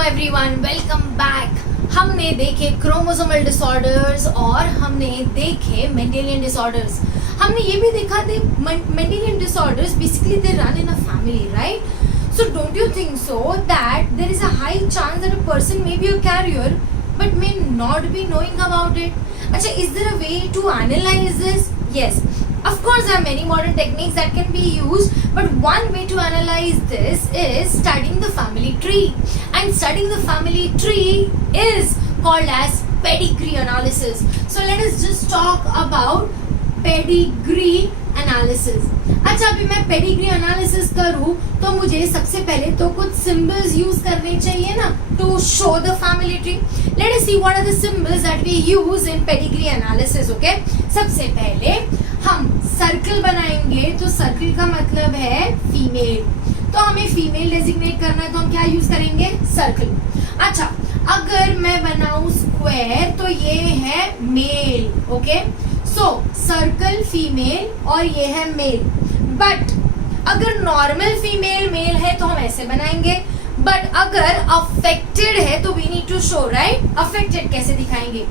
Everyone, welcome back. हमने देखे chromosomal disorders और हमने देखे मेंडेलियन डिसऑर्डर्स। हमने ये भी देखा थे Mendelian disorders basically they run in a family, right? So don't you think so that there is a high chance that a person may be a carrier but may not be knowing about it? अच्छा, is there a way to analyze this? Yes. Of course, there are many modern techniques that can be used, but one way to analyze this is studying the family tree. And studying the family tree is called as pedigree analysis. So let us just talk about pedigree analysis. अच्छा, अभी मैं pedigree analysis करूँ तो मुझे सबसे पहले तो कुछ symbols use करने चाहिए ना to show the family tree. Let us see what are the symbols that we use in pedigree analysis. Okay? सबसे पहले हम सर्कल बनाएंगे तो सर्कल का मतलब है फीमेल, तो हमें फीमेल डेजिग्नेट करना है तो हम क्या यूज करेंगे? सर्कल। अच्छा, अगर मैं बनाऊं स्क्वायर तो ये है male. Okay, so circle female और ये है मेल। बट अगर नॉर्मल फीमेल मेल है तो हम ऐसे बनाएंगे, बट अगर अफेक्टेड है तो we need to show, right? Affected कैसे दिखाएंगे?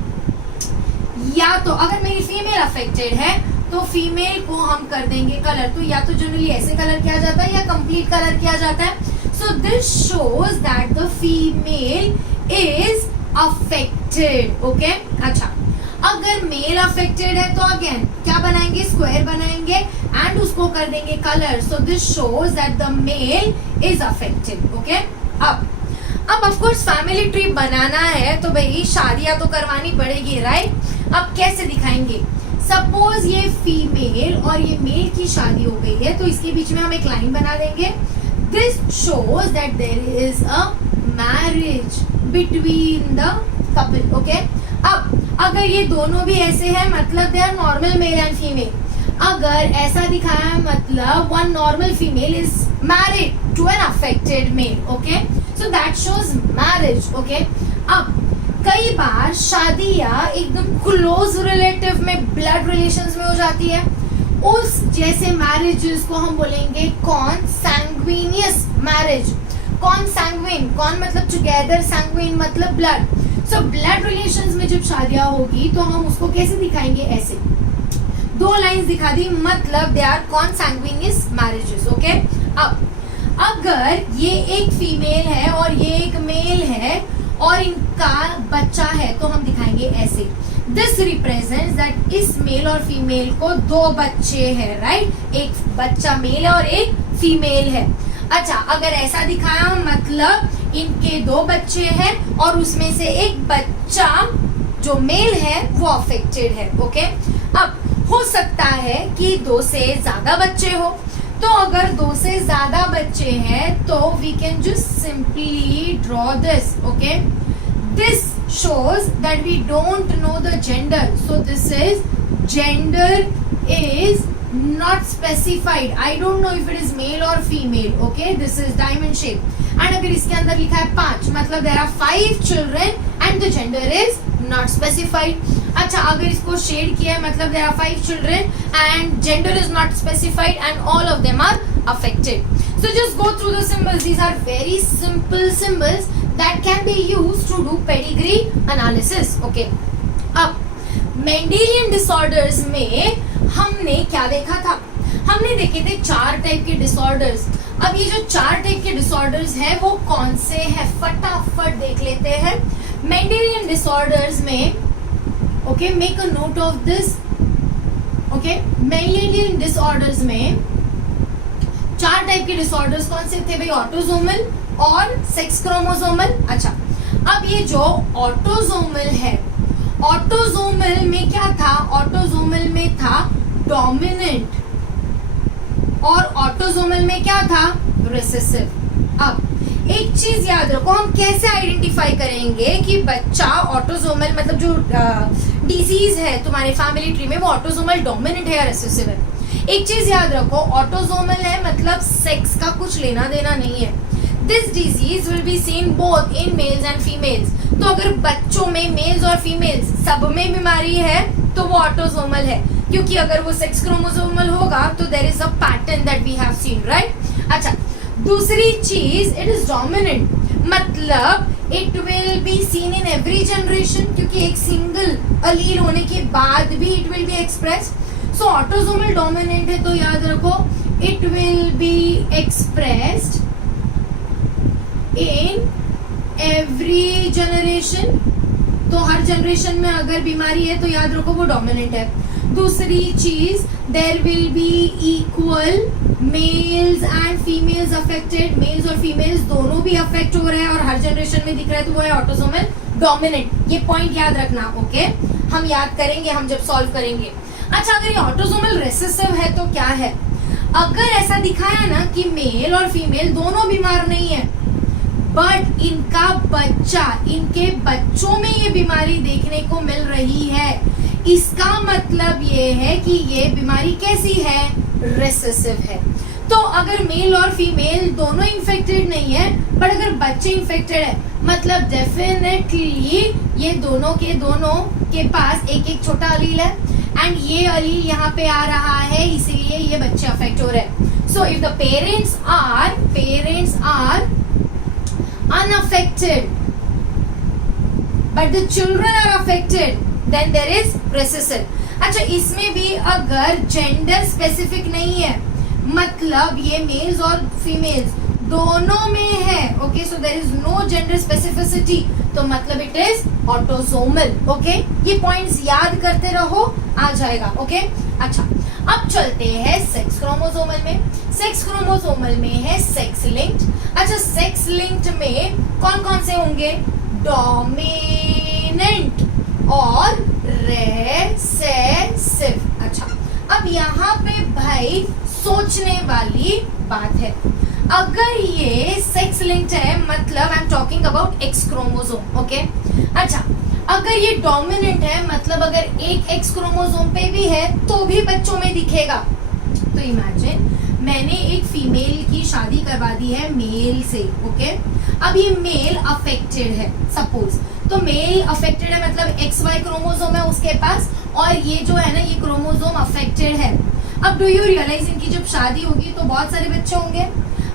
या तो अगर मेरी फीमेल अफेक्टेड है तो फीमेल को हम कर देंगे कलर, तो या तो जनरली ऐसे कलर किया जाता है या कंप्लीट कलर किया जाता है। सो this shows that the female is affected. Okay, अच्छा, अगर मेल अफेक्टेड है तो अगेन क्या बनाएंगे? स्क्वायर बनाएंगे एंड उसको कर देंगे colour. So this shows that the male is affected. Okay, अब ऑफ कोर्स फैमिली ट्री बनाना है तो भाई शादियां तो करवानी पड़ेगी, राइट? अब कैसे दिखाएंगे? सपोज ये फीमेल और ये मेल की शादी हो गई है तो इसके बीच में हम एक लाइन बना देंगे। This shows that there is a marriage between the couple. Okay, अब अगर ये दोनों भी ऐसे हैं मतलब they are normal male and female. अगर ऐसा दिखाया है मतलब one normal female is married to an affected male. Okay, so that shows marriage. Okay, अब कई बार शादियां एकदम क्लोज रिलेटिव में ब्लड रिलेशंस में हो जाती है, उस जैसे मैरिजेस को हम बोलेंगे कॉन्सैंग्विनियस मैरिज। कॉन्सैंग्विन, कॉन मतलब टुगेदर, सैंग्विन मतलब ब्लड। सो ब्लड रिलेशंस में जब शादियां होगी तो हम उसको कैसे दिखाएंगे? ऐसे दो लाइंस दिखा दी मतलब दे आर कॉन्सैंग्विनियस मैरिजेस। ओके, अब अगर ये एक फीमेल है और ये एक मेल है और इनका बच्चा है तो हम दिखाएंगे ऐसे। दिस रिप्रेजेंट्स दैट इस मेल और फीमेल को दो बच्चे हैं, राइट? एक बच्चा मेल है और एक फीमेल है। अच्छा, अगर ऐसा दिखाया मतलब इनके दो बच्चे हैं और उसमें से एक बच्चा जो मेल है वो अफेक्टेड है। ओके, अब हो सकता है कि दो से ज्यादा बच्चे हो, तो अगर दो से ज्यादा बच्चे हैं तो we can just simply draw this. Okay, this shows that we don't know the gender, so this is gender is not specified. I don't know if it is male or female. Okay, this is diamond shape and अगर इसके अंदर लिखा है 5 मतलब there are 5 children and the gender is not specified. अच्छा, अगर इसको shade किया है मतलब there are 5 children and gender is not specified and all of them are affected. So just go through the symbols. These are very simple symbols that can be used to do pedigree analysis. Okay, अब Mendelian disorders में हमने क्या देखा था? हमने देखे थे 4 type के डिसऑर्डर्स। अब ये जो 4 टाइप के डिसऑर्डर्स है वो कौन से हैं फटाफट देख लेते हैं। मेंडेलियन डिसऑर्डर्स में, okay, make a note of this. Okay, Mendelian disorders में 4 टाइप के डिसऑर्डर्स कौन से थे भाई? ऑटोसोमल और सेक्स क्रोमोसोमल। अच्छा, अब ये जो ऑटोसोमल है, ऑटोसोमल में क्या था? ऑटोसोमल में था डोमिनेंट और ऑटोसोमल में क्या था? रिसेसिव। अब एक चीज याद रखो, हम कैसे आइडेंटिफाई करेंगे कि बच्चा ऑटोसोमल मतलब जो डिजीज है तुम्हारे फैमिली ट्री में वो ऑटोसोमल डोमिनेंट है या रिसेसिव है? एक चीज याद रखो, ऑटोसोमल है मतलब सेक्स का कुछ लेना देना नहीं है। This disease will be seen both in males and females. तो अगर बच्चों में मेल्स और फीमेल्स सब में बीमारी है तो वो ऑटोसोमल है, क्योंकि अगर वो सेक्स क्रोमोसोमल होगा तो there is a pattern that we have seen, right? अच्छा, दूसरी चीज इट इज डोमिनेंट मतलब it will be seen in every generation, क्योंकि एक सिंगल अलील होने के बाद भी it will be express. So autosomal dominant है तो याद रखो it will be expressed in every generation. तो हर जनरेशन में अगर बीमारी है तो याद रखो वो डोमिनेंट है. दूसरी चीज, there will be equal males and females affected. Males और फीमेल्स दोनों भी अफेक्ट हो रहे हैं और हर जनरेशन में दिख रहा है तो वो है ऑटोसोमल डोमिनेंट. ये पॉइंट याद रखना. ओके, हम याद करेंगे हम जब सॉल्व करेंगे. अच्छा, अगर ये ऑटोसोमल रेसेसिव है तो क्या है? अगर ऐसा दिखाया ना कि मेल और फीमेल दोनों बीमार नहीं है, बट इनका बच्चा, इनके बच्चों में ये बीमारी देखने को मिल रही है, इसका मतलब ये है कि ये बीमारी कैसी है? रेसेसिव है. तो अगर मेल और फीमेल दोनों इन्फेक्टेड नहीं है बट अगर बच्चे इन्फेक्टेड है, मतलब डेफिनेटली ये दोनों के पास एक एक छोटा अलील है एंड ये अलील यहाँ पे आ रहा है, इसीलिए ये बच्चे अफेक्ट हो रहे हैं. So if the parents are unaffected but the children are affected, then there is recessive. अच्छा, इसमें भी अगर जेंडर स्पेसिफिक नहीं है, मतलब ये मेल्स और फीमेल्स दोनों में है, okay, so there is no gender specificity, तो मतलब इट इज ऑटोसोमल. ओके, ये पॉइंट्स याद करते रहो, आ जाएगा. ओके, अच्छा, अब चलते हैं सेक्स क्रोमोसोमल में. सेक्स क्रोमोसोमल में है सेक्स लिंक्ड. अच्छा, सेक्स लिंक्ड में कौन कौन से होंगे? डोमिनेंट और रेसेसिव. अच्छा, अब यहाँ पे भाई सोचने वाली बात है. अगर ये सेक्स लिंक्ड है, मतलब I am talking about x chromosome. Okay, अच्छा, अगर ये डोमिनेंट है, मतलब अगर एक एक्स क्रोमोसोम पे भी है तो भी बच्चों में दिखेगा. तो इमेजिन मैंने एक फीमेल की शादी करवा दी है मेल से. ओके, अब ये मेल अफेक्टेड है सपोज, तो मेल अफेक्टेड है मतलब एक्स वाई क्रोमोसोम है उसके पास और ये जो है ना ये क्रोमोसोम अफेक्टेड है. अब डू यू रियलाइज इनकी जब शादी होगी तो बहुत सारे बच्चे होंगे.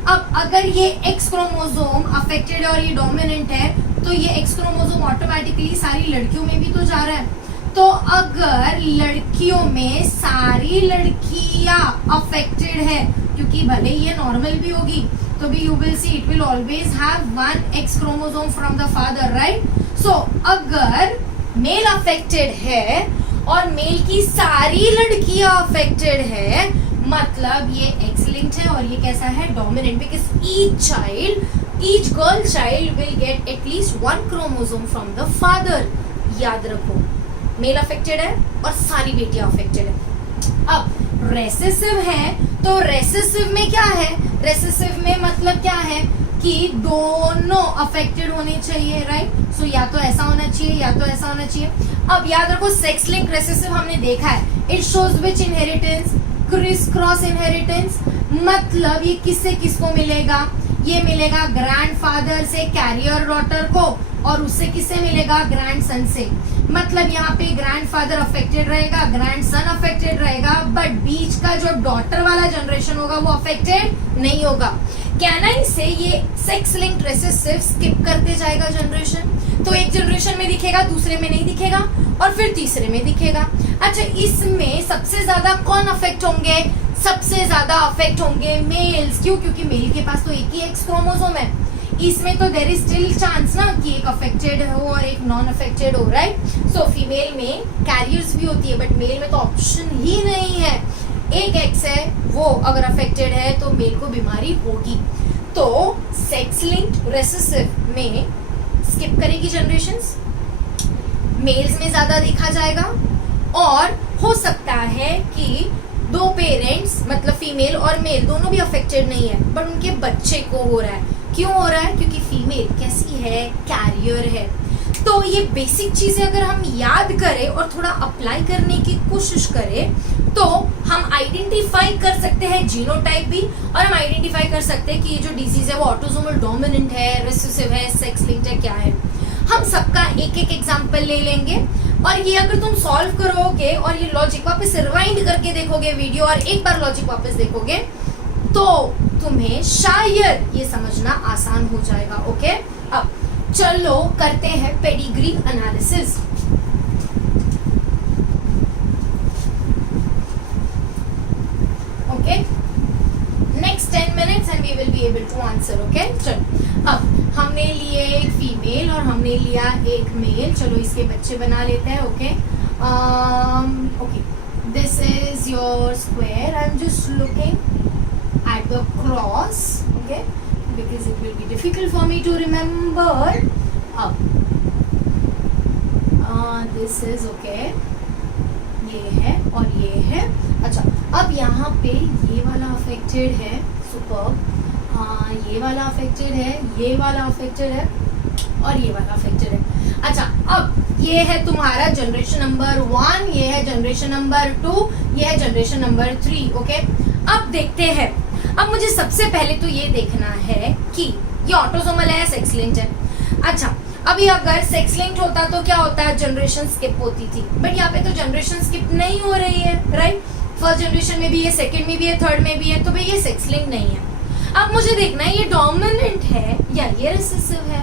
अब अगर ये एक्स क्रोमोसोम अफेक्टेड है और ये डोमिनेंट है तो ये एक्स क्रोमोसोम ऑटोमेटिकली सारी लड़कियों में भी तो जा रहा है. तो अगर लड़कियों में सारी लड़कियां अफेक्टेड है, क्योंकि भले ये नॉर्मल भी होगी तो भी you will see it will always have one X chromosome from the father, right. So अगर मेल अफेक्टेड है और मेल की सारी लड़कियां अफेक्टेड है, मतलब ये एक्स लिंक्ड है और ये कैसा है? Dominant. Because each girl child will get at least one chromosome from the father. याद रखो, मेल अफेक्टेड है और सारी बेटियां अफेक्टेड है. अब रेसेसिव है तो रेसेसिव में क्या है? रेसेसिव में मतलब क्या है कि दोनों अफेक्टेड होने चाहिए, राइट. सो या तो ऐसा होना चाहिए या तो ऐसा होना चाहिए. अब याद रखो सेक्स लिंक रेसेसिव हमने देखा है, it shows which inheritance? Criss cross inheritance. मतलब ये किससे किसको मिलेगा? ये मिलेगा ग्रैंडफादर से कैरियर डॉटर को और उससे किससे मिलेगा? ग्रैंडसन से. मतलब यहाँ पे ग्रैंडफादर अफेक्टेड रहेगा, ग्रैंडसन अफेक्टेड रहेगा, बट बीच का जो डॉटर वाला जनरेशन होगा वो अफेक्टेड नहीं होगा. कहना ही से ये सेक्स लिंक्ड रेसेसिव स्किप करते जाएगा जनरेशन, तो एक जनरेशन में दिखेगा, दूसरे में नहीं दिखेगा और फिर तीसरे में दिखेगा. अच्छा, इसमें सबसे ज्यादा कौन अफेक्ट होंगे? सबसे ज्यादा अफेक्ट होंगे मेल्स. क्यों? क्योंकि मेल के पास तो एक ही एक्स क्रोमोसोम है. इसमें तो देयर इज स्टिल चांस ना कि एक अफेक्टेड हो और एक नॉन अफेक्टेड हो, राइट. सो फीमेल में कैरियर्स भी होती है बट मेल में तो ऑप्शन ही नहीं है. एक एक्स है, वो अगर अफेक्टेड है तो मेल को बीमारी होगी. तो सेक्स लिंक्ड रेसेसिव में स्किप करेगी जनरेशंस, मेल्स में ज्यादा देखा जाएगा और हो सकता है कि दो पेरेंट्स मतलब फीमेल और मेल दोनों भी अफेक्टेड नहीं है बट उनके बच्चे को हो रहा है. क्यों हो रहा है? क्योंकि फीमेल कैसी है? कैरियर है. तो ये बेसिक चीजें अगर हम याद करें और थोड़ा अप्लाई करने की कोशिश करें तो हम आइडेंटिफाई कर सकते हैं जीनोटाइप भी और हम आइडेंटिफाई कर सकते हैं कि ये जो डिजीज है वो ऑटोसोमल डोमिनेंट है, रेसेसिव है, सेक्स लिंक्ड है, क्या है. हम सबका एक एक एग्जांपल ले लेंगे और ये अगर तुम सॉल्व करोगे और ये लॉजिक वापस रिवाइंड करके देखोगे वीडियो और एक बार लॉजिक वापस देखोगे तो तुम्हें शायद ये समझना आसान हो जाएगा. ओके, अब चलो करते हैं pedigree analysis. Okay, next 10 minutes and we will be able to answer. Okay, चलो अब हमने लिए एक फीमेल और हमने लिया एक मेल। चलो इसके बच्चे बना लेते हैं। Okay, okay, this is your square. I am just looking at the cross, okay, because it will be difficult for me to remember. अब this is okay, ये है और ये है। अच्छा, अब यहाँ पे ये वाला अफेक्टेड है, सुपर्ब। ये वाला अफेक्टेड है, ये वाला अफेक्टेड है और ये वाला अफेक्टेड है। अच्छा, अब ये है तुम्हारा जनरेशन नंबर 1, ये है जनरेशन नंबर 2, ये है जनरेशन नंबर 3। ओके, अब देखते हैं। अब मुझे सबसे पहले तो ये देखना है कि ये ऑटोसोमल है या सेक्स लिंक्ड है। अच्छा, अभी अगर सेक्स लिंक्ड होता तो क्या होता है, जनरेशन स्किप होती थी, बट यहाँ पे तो जनरेशन स्किप नहीं हो रही है, राइट। फर्स्ट जनरेशन में भी है, सेकंड में भी है, थर्ड में भी है, तो भाई ये सेक्स लिंक्ड नहीं है। अब मुझे देखना है ये डोमिनेंट है या ये रिसेसिव है।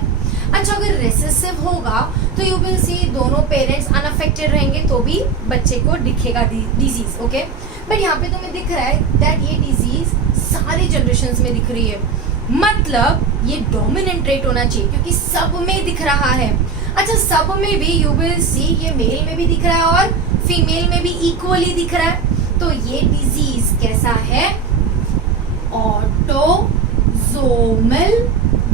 अच्छा, अगर रिसेसिव होगा तो यू विल सी दोनों पेरेंट्स अनअफेक्टेड रहेंगे तो भी बच्चे को दिखेगा डिजीज। ओके, बट यहाँ पे तुम्हें दिख रहा है दैट ये डिजीज सारी जनरेशन्स में दिख रही है, मतलब ये डोमिनेंट ट्रेट होना चाहिए क्योंकि सब में दिख रहा है। अच्छा, सब में भी यू विल सी ये मेल में भी दिख रहा है और फीमेल में भी इक्वली दिख रहा है, तो ये डिजीज कैसा है, ऑटोसोमल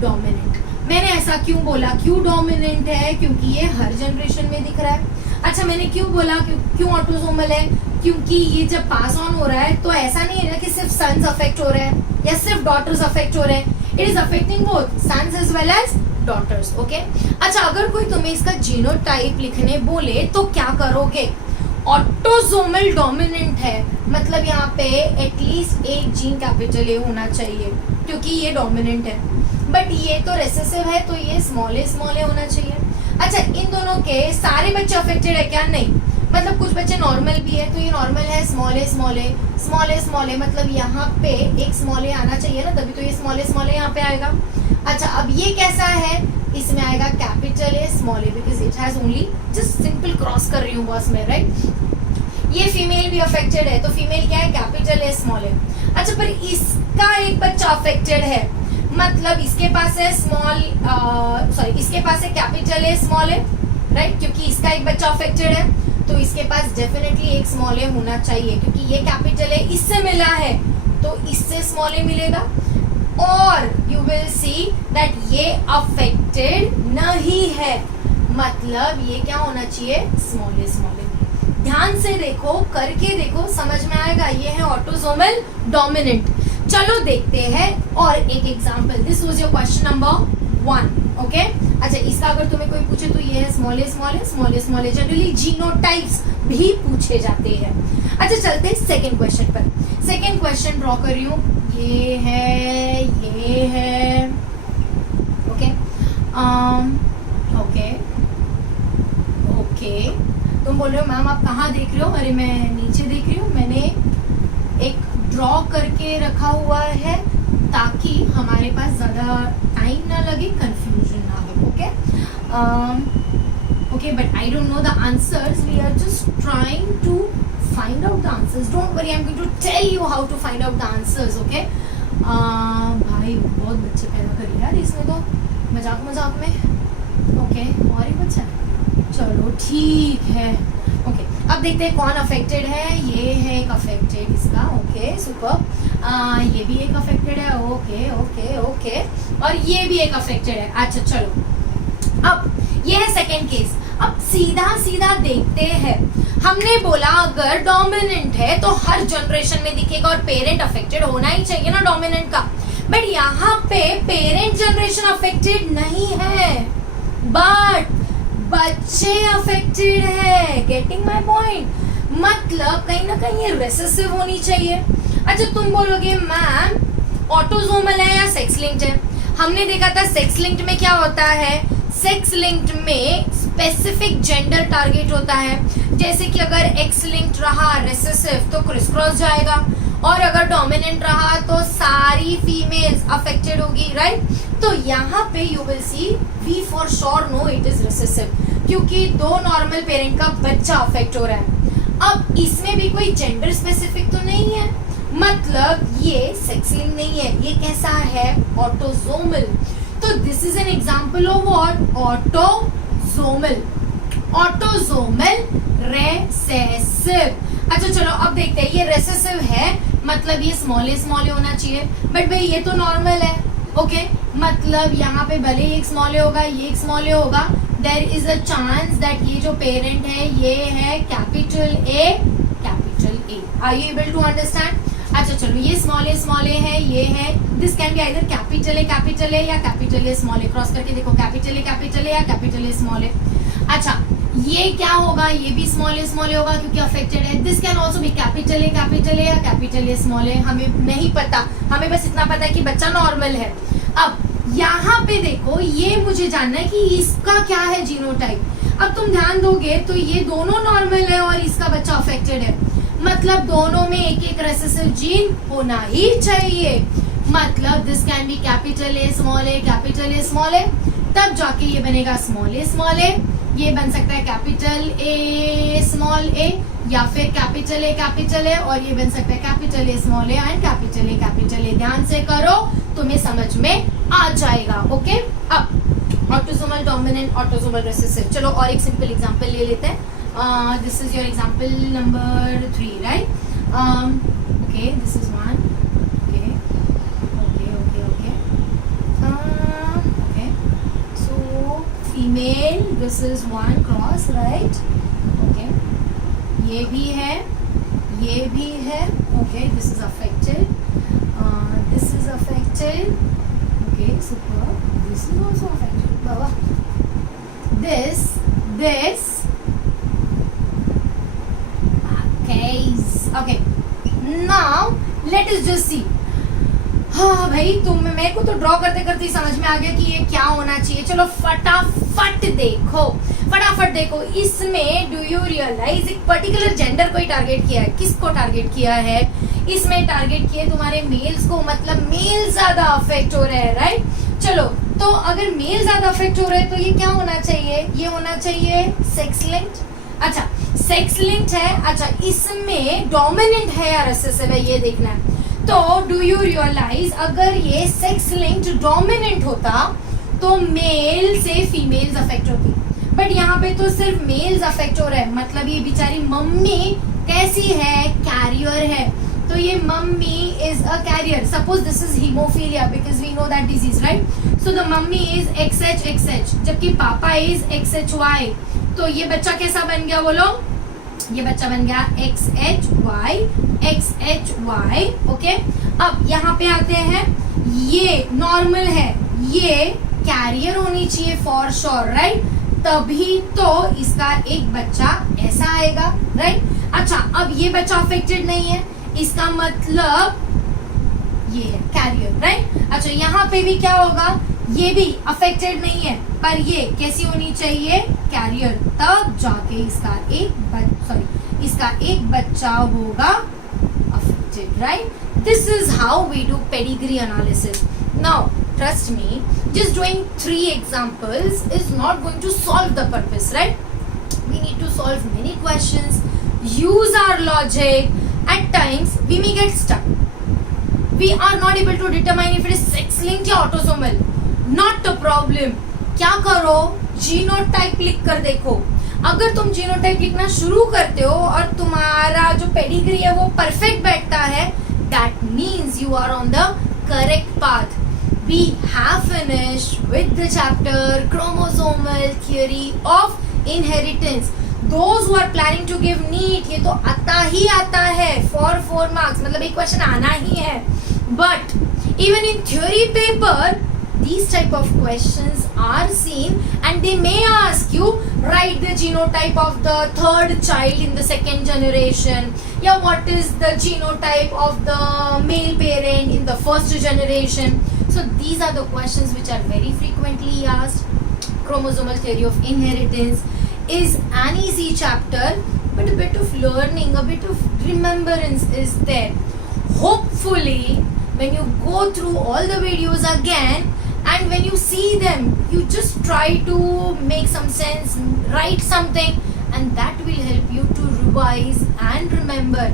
डोमिनेंट। मैंने ऐसा क्यों बोला, क्यों डोमिनेंट है, क्योंकि ये हर जनरेशन में दिख रहा है। अच्छा, मैंने क्यों बोला क्यों ऑटोसोमल है, क्योंकि ये जब पास ऑन हो रहा है तो ऐसा नहीं है ना कि सिर्फ सन्स अफेक्ट हो रहे हैं या सिर्फ डॉटर्स अफेक्ट हो रहे हैं, it is affecting both sons as well as daughters. Okay, अच्छा, अगर कोई तुम्हें इसका जीनोटाइप लिखने बोले तो क्या करोगे, ऑटोसोमल डोमिनेंट है, मतलब यहाँ पे एटलीस्ट एक जीन कैपिटल ए होना चाहिए क्योंकि ये डोमिनेंट है, बट ये तो रिसेसिव है तो ये स्मॉल ए होना चाहिए। अच्छा, इन दोनों के सारे बच्चे अफेक्टेड है क्या, नहीं, मतलब कुछ बच्चे नॉर्मल भी है, तो ये नॉर्मल है, स्मॉल ए मतलब यहाँ पे एक स्मॉल ए आना चाहिए ना, तभी तो ये स्मॉल ए यहाँ पे आएगा। अच्छा, अब ये कैसा है, इसमें आएगा capital A small A because it has only just simple cross कर रही हूँ बस में, राइट। ये फीमेल भी अफेक्टेड है तो फीमेल क्या है, कैपिटल ए स्मॉल ए। अच्छा, पर इसका एक बच्चा अफेक्टेड है, मतलब इसके पास है इसके पास है capital A small A, right, क्योंकि इसका एक बच्चा अफेक्टेड है तो इसके पास डेफिनेटली एक स्मॉल ए होना चाहिए क्योंकि ये कैपिटल ए इससे मिला है तो इससे स्मॉल ए मिलेगा। और यू विल सी दैट ये अफेक्टेड नहीं है, मतलब ये क्या होना चाहिए, स्मॉल ए। ध्यान से देखो, करके देखो, समझ में आएगा, ये है ऑटोसोमल डोमिनेंट। चलो देखते हैं और एक example. This was your question number 1। Okay, अच्छा, इसका अगर तुम्हें कोई पूछे तो ये है स्मॉल ए। जनरली जीनोटाइप्स भी पूछे जाते हैं। अच्छा, चलते हैं सेकंड क्वेश्चन पर। सेकंड क्वेश्चन ड्रॉ कर रही हूँ, ये है ओके, ओके, तुम बोल रहे हो मैम आप कहाँ देख रहे हो, अरे मैं नीचे देख रही हूँ, मैंने एक ड्रॉ करके रखा हुआ है ताकि हमारे पास ज़्यादा टाइम ना लगे, कंफ्यूजन ना हो। Okay, but I don't know the answers, we are just trying to find out the answers, don't worry, I am going to tell you how to find out the answers. Okay, भाई बहुत बच्चे पैदा करिए यार इसमें तो, मजाक में। ओके, और ही बच्चा, चलो ठीक है। ओके, अब देखते हैं कौन अफेक्टेड है। ये है एक अफेक्टेड इसका, ओके, सुपर। ये भी एक अफेक्टेड है, ओके, और ये भी एक अफेक्टेड है। अच्छा, चलो, अब ये है सेकेंड केस। अब सीधा देखते हैं, हमने बोला अगर डोमिनेंट है तो हर जनरेशन में दिखेगा और पेरेंट अफेक्टेड होना ही चाहिए ना डोमिनेंट का, बट यहाँ पे पेरेंट जनरेशन अफेक्टेड नहीं है बट बच्चे अफेक्टेड है। गेटिंग माय पॉइंट, मतलब कहीं ना कहीं ये रिसेसिव होनी चाहिए। अच्छा, तुम बोलोगे मैम ऑटोसोमल है या सेक्स लिंक्ड है। हमने देखा था सेक्स लिंक्ड में क्या होता है, सेक्स लिंक्ड में स्पेसिफिक जेंडर टारगेट होता है, जैसे कि अगर एक्स लिंक्ड रहा रिसेसिव तो क्रिस क्रॉस जाएगा, और अगर डोमिनेंट रहा तो सारी फीमेल्स अफेक्टेड होगी, राइट। तो यहाँ पे you will see we for sure know it is recessive, क्योंकि दो नॉर्मल पेरेंट का बच्चा अफेक्ट हो रहा है। अब इसमें भी कोई जेंडर स्पेसिफिक तो नहीं है, मतलब ये सेक्स लिंक नहीं है, ये कैसा है, ऑटोसोमल। तो this is an example of what, autosomal, autosomal recessive. अच्छा चलो अब देखते हैं, ये रेसेसिव है मतलब ये स्मॉल ए होना चाहिए, बट भाई ये तो नॉर्मल है, ओके मतलब यहाँ पे भले एक स्मॉल ए होगा, ये एक स्मॉल ए होगा, there is a chance that ये जो पेरेंट है ये है capital A, capital A. Are you able to understand? अच्छा चलो ये स्मॉल ए है, ये है, this can be either capital A या capital A small A, cross करके देखो कैपिटल ए या कैपिटल ए स्मॉल ए। अच्छा ये क्या होगा, ये भी स्मॉल ए होगा क्योंकि अफेक्टेड है। This can also be capital A या कैपिटल ए स्मॉल ए, हमें नहीं पता, हमें बस इतना पता है कि बच्चा नॉर्मल है। अब यहाँ पे देखो, ये मुझे जानना है कि इसका क्या है जीनोटाइप। अब तुम ध्यान दोगे तो ये दोनों नॉर्मल है और इसका बच्चा अफेक्टेड है, मतलब दोनों में एक एक रेसेसिव जीन होना ही चाहिए, मतलब this can be capital A small A, तब जाके ये बनेगा स्मॉल ए, ये बन सकता है कैपिटल ए स्मॉल ए, या फिर कैपिटल ए और ये बन सकता है capital A small A and capital A. ध्यान से करो, तुम्हें समझ में आ जाएगा, ओके। अब ऑटोसोमल डोमिनेंट, ऑटोसोमल रिसेसिव, चलो और एक सिंपल एग्जांपल ले लेते हैं। This is your example number 3, right? Okay, this is 1, okay, so female, this is 1 cross, right? Okay, ये भी है, okay, this is affected, okay, super, this is also affected, baba, this, okay, now let us just see। हाँ भाई तुम, मेरे को तो draw करते करते ही समझ में आ गया कि ये क्या होना चाहिए। चलो फटाफट देखो, इसमें डू यू रियलाइज एक पर्टिकुलर जेंडर को ही टारगेट किया है, किसको टारगेट किया है? इसमें टारगेट किए तुम्हारे मेल्स को, मतलब मेल ज्यादा अफेक्ट हो रहे हैं, राइट? चलो तो अगर मेल ज्यादा अफेक्ट हो रहे हैं तो ये क्या होना चाहिए? ये होना चाहिए सेक्स लिंक्ड। अच्छा सेक्स लिंक्ड है, अच्छा इसमें डोमिनेंट है या रिसेसिव है ये देखना है। तो डू यू रियलाइज अगर ये सेक्स लिंक्ड डोमिनेंट होता तो मेल से फीमेल्स अफेक्ट होती, बट यहाँ पे तो सिर्फ मेल्स अफेक्ट हो रहे हैं, मतलब ये बेचारी मम्मी कैसी है? कैरियर है, तो ये mummy is a carrier. Suppose this is haemophilia because we know that disease, right? So the mummy is XH, जबकि पापा इज XHY, तो ये बच्चा कैसा बन गया बोलो? ये बच्चा बन गया XHY, ओके। अब यहाँ पे आते हैं, ये नॉर्मल है, ये कैरियर होनी चाहिए फॉर श्योर, राइट? तभी तो इसका एक बच्चा ऐसा आएगा, राइट? अच्छा अब ये बच्चा अफेक्टेड नहीं है, इसका मतलब ये है कैरियर, राइट? अच्छा यहाँ पे भी क्या होगा? ये भी अफेक्टेड नहीं है, पर ये कैसी होनी चाहिए? कैरियर, तब जाके इसका एक बच्चा होगा affected, right? This is how we do pedigree analysis. Now trust me, just doing 3 examples is not going to solve the purpose, right? We need to solve many questions, use our logic. At times we may get stuck, we are not able to determine if it is sex linked या autosomal, not a problem। क्या करो? Genotype लिख कर देखो। अगर तुम genotype लिखना शुरू करते हो और तुम्हारा जो पेडिग्री है वो परफेक्ट बैठता है, that means you are on the correct path। We have finished with the chapter chromosomal theory of inheritance। Those who are planning to give NEET, ये तो आता ही आता है for 4 marks, मतलब एक क्वेश्चन आना ही है। But even in theory paper, these type of questions are seen and they may ask you write the genotype of the 3rd child in the 2nd generation, yeah, what is the genotype of the male parent in the 1st generation। So these are the questions which are very frequently asked। Chromosomal theory of inheritance is an easy chapter, but a bit of learning, a bit of remembrance is there। Hopefully when you go through all the videos again and when you see them, you just try to make some sense, write something, and that will help you to revise and remember.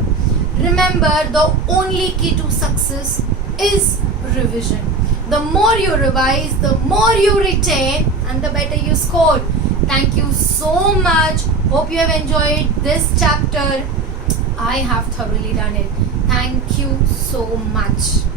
Remember, the only key to success is revision. The more you revise, the more you retain, and the better you score. Thank you so much. Hope you have enjoyed this chapter. I have thoroughly done it. Thank you so much.